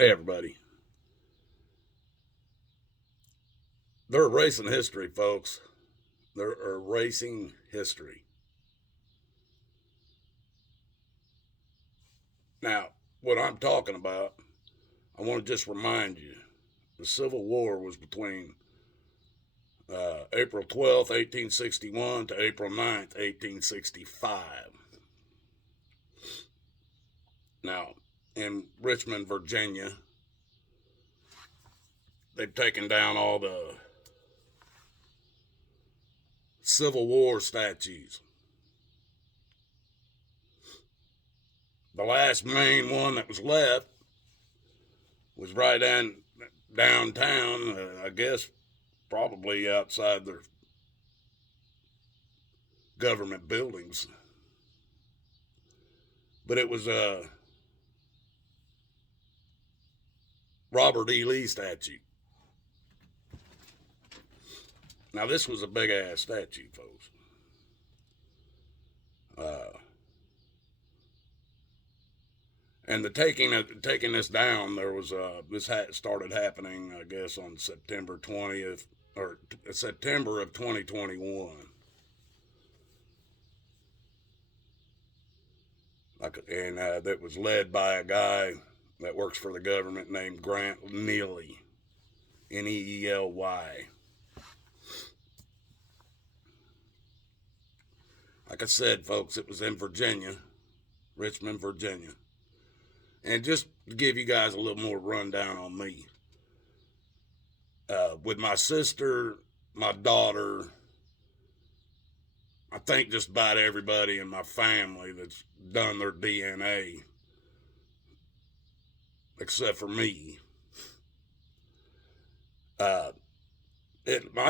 Hey, everybody. They're erasing history, folks. They're erasing history. Now, what I'm talking about, I want to just remind you the Civil War was between April 12th, 1861 to April 9th, 1865. Now, in Richmond, Virginia, they've taken down all the Civil War statues. The last main one that was left was right downtown, I guess probably outside their government buildings. But it was a Robert E. Lee statue. Now, this was a big ass statue, folks. And the taking this down, there was this started happening, I guess, on September 20th or September of 2021. And that was led by a guy that works for the government named Grant Neely, Neely. Like I said, folks, it was in Virginia, Richmond, Virginia. And just to give you guys a little more rundown on me, with my sister, my daughter, I think just about everybody in my family that's done their DNA, except for me. My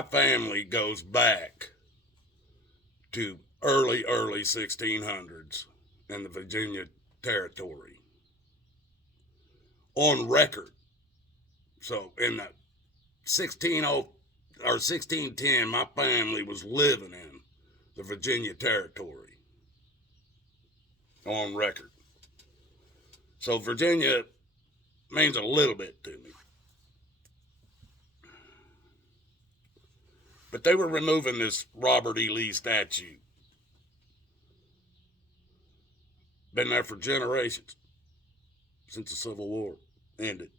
family goes back to early 1600s in the Virginia territory on record. So in the 1610, my family was living in the Virginia territory on record. So Virginia means a little bit to me. But they were removing this Robert E. Lee statue. Been there for generations since the Civil War ended.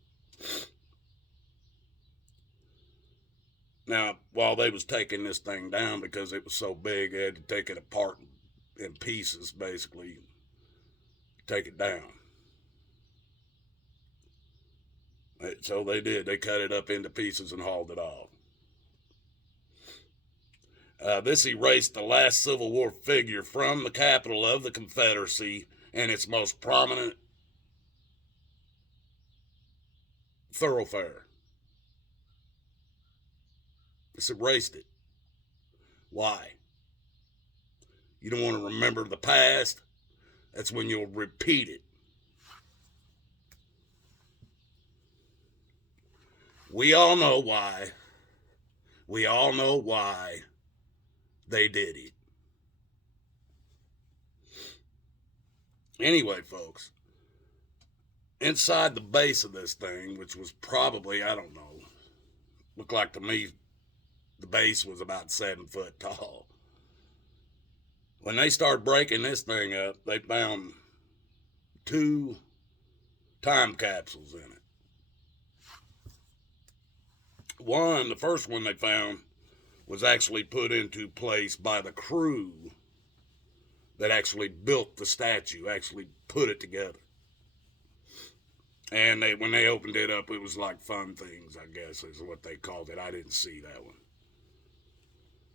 Now, while they was taking this thing down because it was so big, they had to take it apart in pieces, basically, take it down. So they did. They cut it up into pieces and hauled it off. This erased the last Civil War figure from the capital of the Confederacy and its most prominent thoroughfare. It's erased it. Why? You don't want to remember the past? That's when you'll repeat it. We all know why. We all know why they did it. Anyway, folks, inside the base of this thing, which was probably, I don't know, looked like to me the base was about 7 foot tall. When they started breaking this thing up, they found 2 time capsules in it. The first one they found was actually put into place by the crew that actually built the statue, actually put it together. And when they opened it up, it was like fun things, I guess is what they called it. I didn't see that one.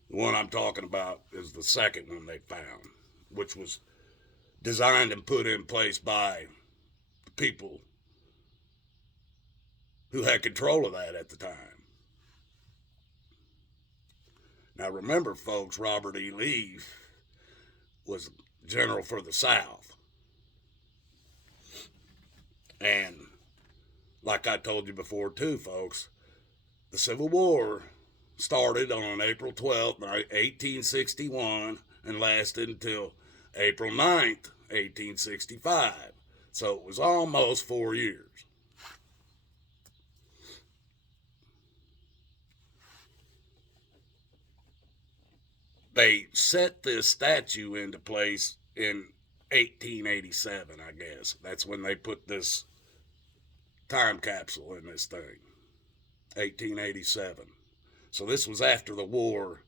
The one I'm talking about is the second one they found, which was designed and put in place by the people who had control of that at the time. Now remember, folks, Robert E. Lee was general for the South. And like I told you before too, folks, the Civil War started on April 12th, 1861 and lasted until April 9th, 1865. So it was almost 4 years. they set this statue into place in 1887, I guess. That's when they put this time capsule in this thing. 1887. So this was after the war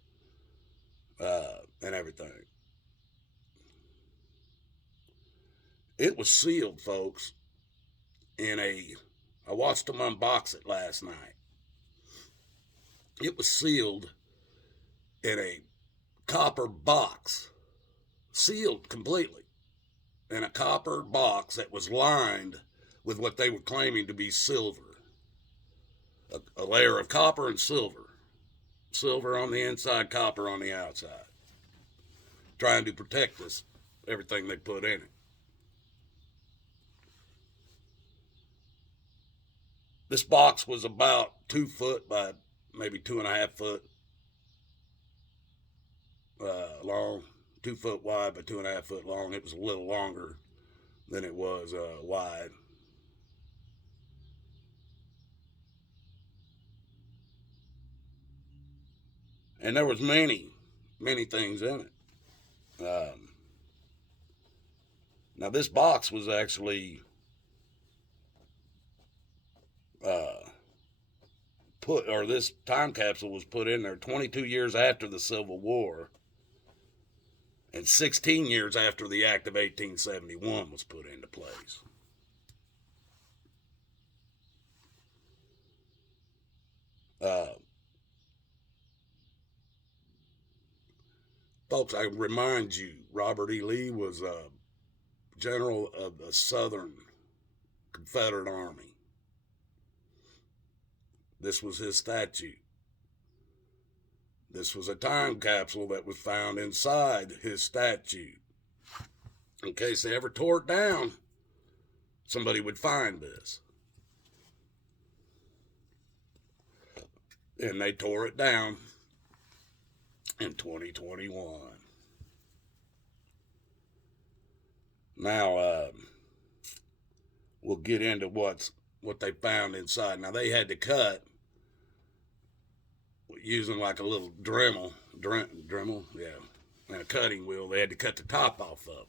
and everything. It was sealed, folks, in a. I watched them unbox it last night. It was sealed in a copper box, sealed completely in a copper box that was lined with what they were claiming to be silver. A layer of copper and silver. Silver on the inside, copper on the outside. Trying to protect this, everything they put in it. This box was about 2 foot by maybe 2.5 foot long, 2 foot wide by 2.5 foot long. It was a little longer than it was wide. And there was many things in it. Now this box was actually this time capsule was put in there 22 years after the Civil War and 16 years after the Act of 1871 was put into place. Folks, I remind you, Robert E. Lee was a general of the Southern Confederate Army. This was his statue. This was a time capsule that was found inside his statue. In case they ever tore it down, somebody would find this. And they tore it down in 2021. Now, we'll get into what they found inside. Now, they had to cut using like a little Dremel, yeah, and a cutting wheel. They had to cut the top off of it.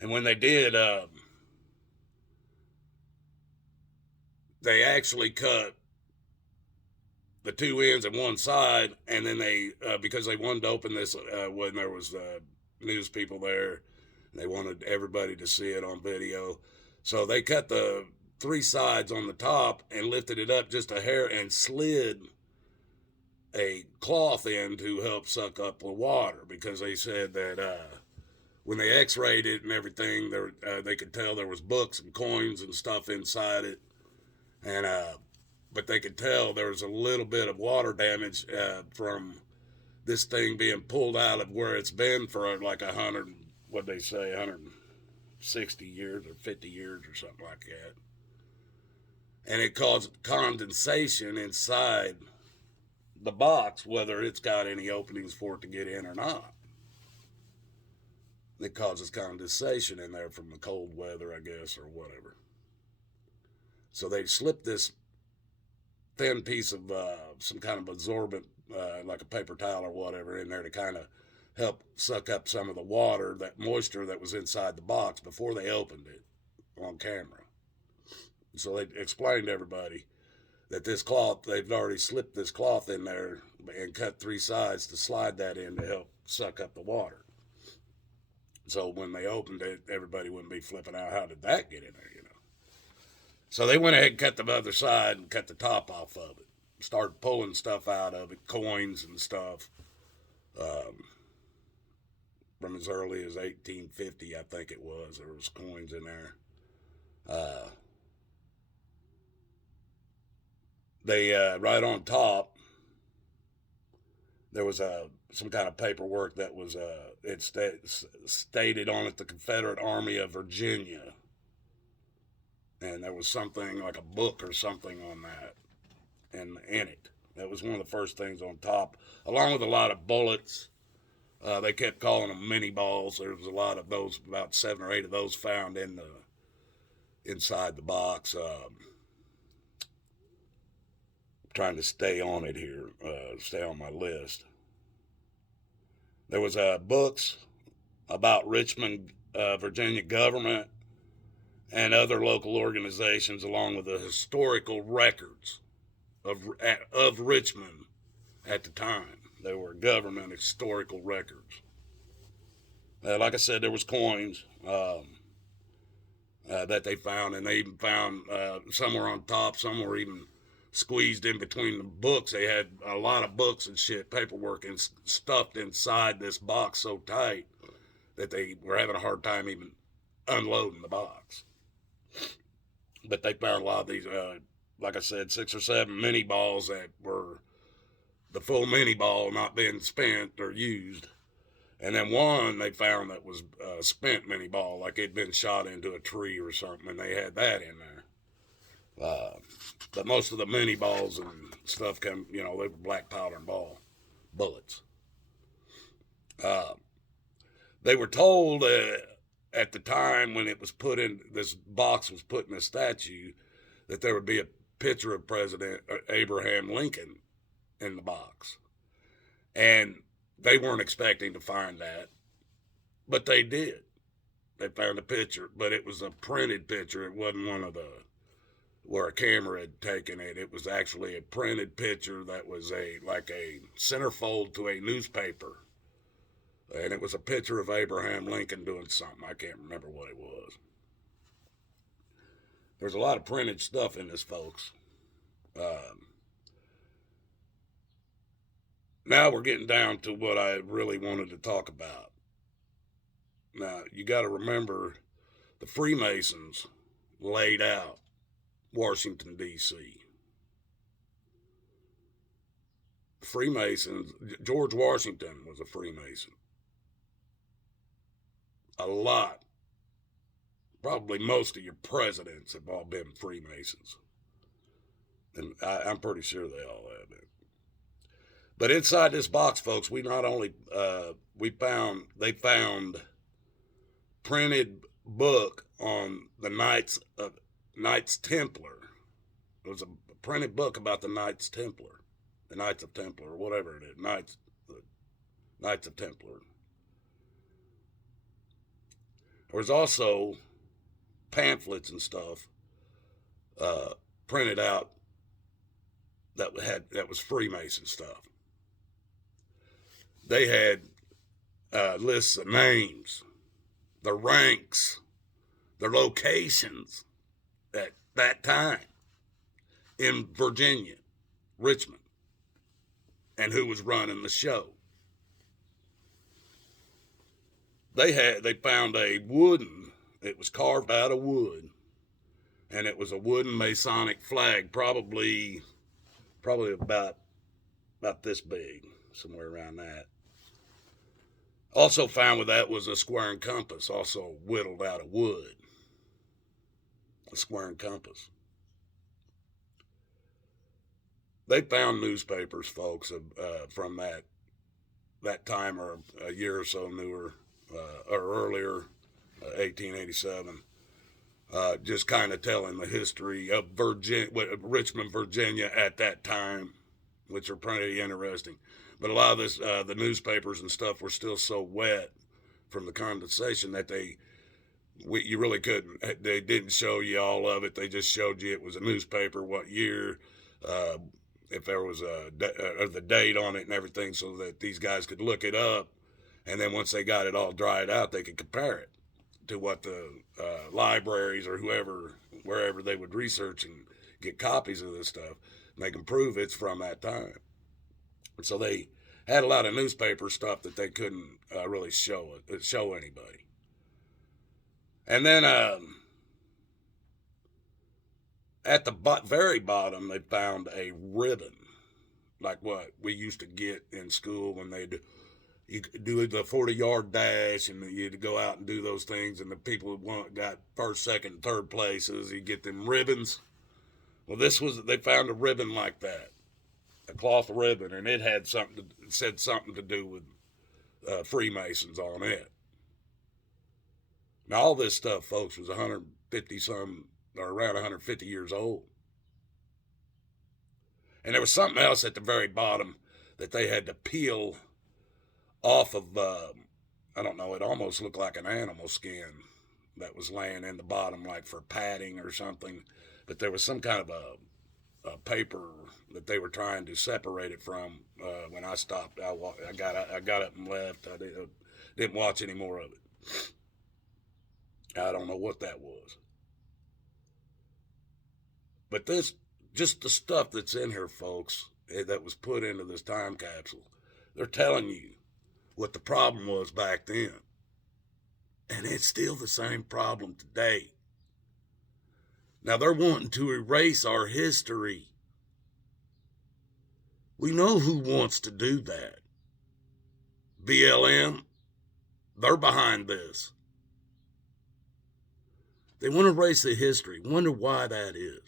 And when they did, they actually cut the two ends and one side, and then they, because they wanted to open this when there was news people there, and they wanted everybody to see it on video, so they cut the three sides on the top and lifted it up just a hair and slid a cloth in to help suck up the water, because they said that when they x-rayed it and everything, they could tell there was books and coins and stuff inside it, and but they could tell there was a little bit of water damage from this thing being pulled out of where it's been for like 160 years or 50 years or something like that. And it caused condensation inside the box, whether it's got any openings for it to get in or not. It causes condensation in there from the cold weather, I guess, or whatever. So they slipped this thin piece of some kind of absorbent, like a paper towel or whatever, in there to kind of help suck up some of the water, that moisture that was inside the box before they opened it on camera. So they explained to everybody that this cloth, they've already slipped this cloth in there and cut three sides to slide that in to help suck up the water. So when they opened it, everybody wouldn't be flipping out, how did that get in there, you know? So they went ahead and cut the other side and cut the top off of it. Started pulling stuff out of it, coins and stuff, from as early as 1850, I think it was. There was coins in there. They right on top, there was some kind of paperwork that was it stated on it the Confederate Army of Virginia, and there was something like a book or something on that, and in it. That was one of the first things on top, along with a lot of bullets. They kept calling them mini balls. There was a lot of those, about 7 or 8 of those found inside the box. Trying to stay on it here, stay on my list. There was books about Richmond, Virginia government and other local organizations, along with the historical records of Richmond at the time. They were government historical records. Like I said, there was coins that they found, and they even found somewhere on top, some were even squeezed in between the books. They had a lot of books and shit, paperwork, and stuffed inside this box so tight that they were having a hard time even unloading the box. But they found a lot of these, like I said, 6 or 7 mini balls that were the full mini ball not being spent or used. And then one they found that was a spent mini ball, like it'd been shot into a tree or something, and they had that in there. But most of the mini balls and stuff come, they were black powder and ball bullets. They were told at the time when it was put in, this box was put in a statue, that there would be a picture of President Abraham Lincoln in the box. And they weren't expecting to find that, but they did. They found a picture, but it was a printed picture. It wasn't one of the where a camera had taken it. It was actually a printed picture that was like a centerfold to a newspaper. And it was a picture of Abraham Lincoln doing something. I can't remember what it was. There's a lot of printed stuff in this, folks. Now we're getting down to what I really wanted to talk about. Now, you got to remember the Freemasons laid out Washington, D.C. Freemasons, George Washington was a Freemason. A lot, probably most of your presidents have all been Freemasons. And I'm pretty sure they all have been. But inside this box, folks, we not only, they found printed book on the Knights Templar. It was a printed book about the Knights Templar, the Knights of Templar, or whatever it is, Knights of Templar. There was also pamphlets and stuff printed out that was Freemason stuff. They had lists of names, the ranks, their locations at that time in Virginia, Richmond, and who was running the show. They found a wooden, it was carved out of wood, and it was a wooden Masonic flag, probably about this big, somewhere around that. Also found with that was a square and compass, also whittled out of wood. A square and compass. They found newspapers, folks, from that time, or a year or so newer, or earlier, 1887, just kind of telling the history of Richmond, Virginia at that time, which are pretty interesting. But a lot of this, the newspapers and stuff were still so wet from the condensation that you really couldn't. They didn't show you all of it. They just showed you it was a newspaper, what year, if there was the date on it and everything, so that these guys could look it up. And then once they got it all dried out, they could compare it to what the libraries or wherever they would research and get copies of this stuff, and they can prove it's from that time. So they had a lot of newspaper stuff that they couldn't really show anybody. And then at the very bottom, they found a ribbon, like what we used to get in school when you do the 40-yard dash, and you'd go out and do those things, and the people who got first, second, third places, you get them ribbons. Well, they found a ribbon like that. A cloth ribbon, and it said something to do with Freemasons on it. Now, all this stuff, folks, was 150 some, or around 150 years old. And there was something else at the very bottom that they had to peel off of, I don't know, it almost looked like an animal skin that was laying in the bottom, like for padding or something. But there was some kind of a paper that they were trying to separate it from. When I stopped, I got up and left. I didn't watch any more of it. I don't know what that was. But this, just the stuff that's in here, folks, that was put into this time capsule, they're telling you what the problem was back then. And it's still the same problem today. Now they're wanting to erase our history. We know who wants to do that. BLM, they're behind this. They want to erase the history. Wonder why that is.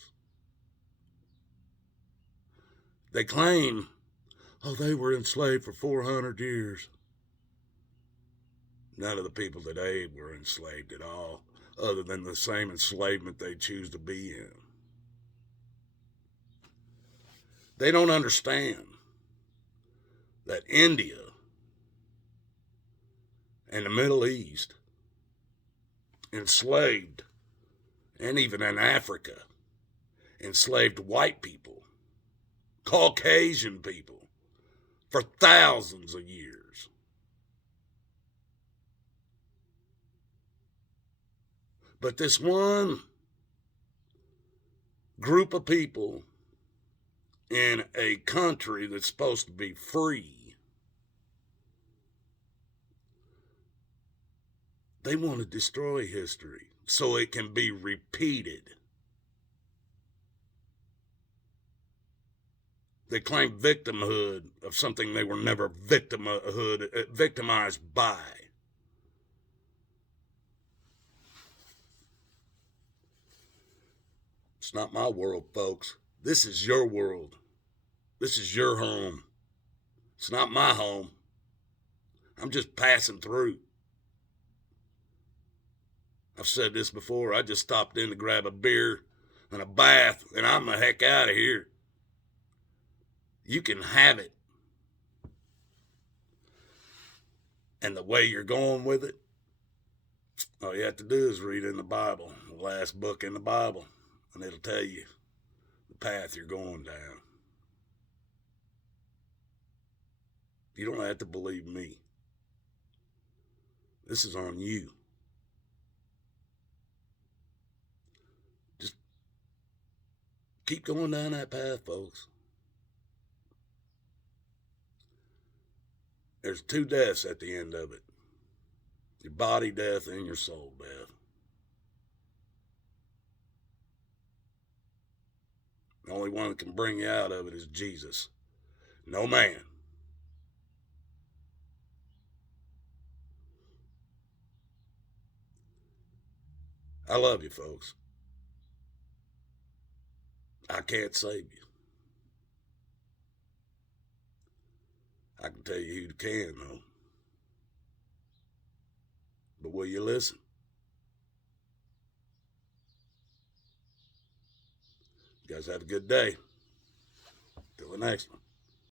They claim, oh, they were enslaved for 400 years. None of the people today were enslaved at all, other than the same enslavement they choose to be in. They don't understand that India and the Middle East enslaved, and even in Africa, enslaved white people, Caucasian people, for thousands of years. But this one group of people in a country that's supposed to be free, they want to destroy history so it can be repeated. They claim victimhood of something they were never victimized by. It's not my world, folks. This is your world. This is your home. It's not my home. I'm just passing through. I've said this before. I just stopped in to grab a beer and a bath, and I'm the heck out of here. You can have it. And the way you're going with it, all you have to do is read in the Bible, the last book in the Bible, and it'll tell you the path you're going down. You don't have to believe me. This is on you. Just keep going down that path, folks. There's 2 deaths at the end of it. Your body death and your soul death. The only one that can bring you out of it is Jesus. No man. I love you, folks. I can't save you. I can tell you who can, though. But will you listen? You guys have a good day. Till the next one.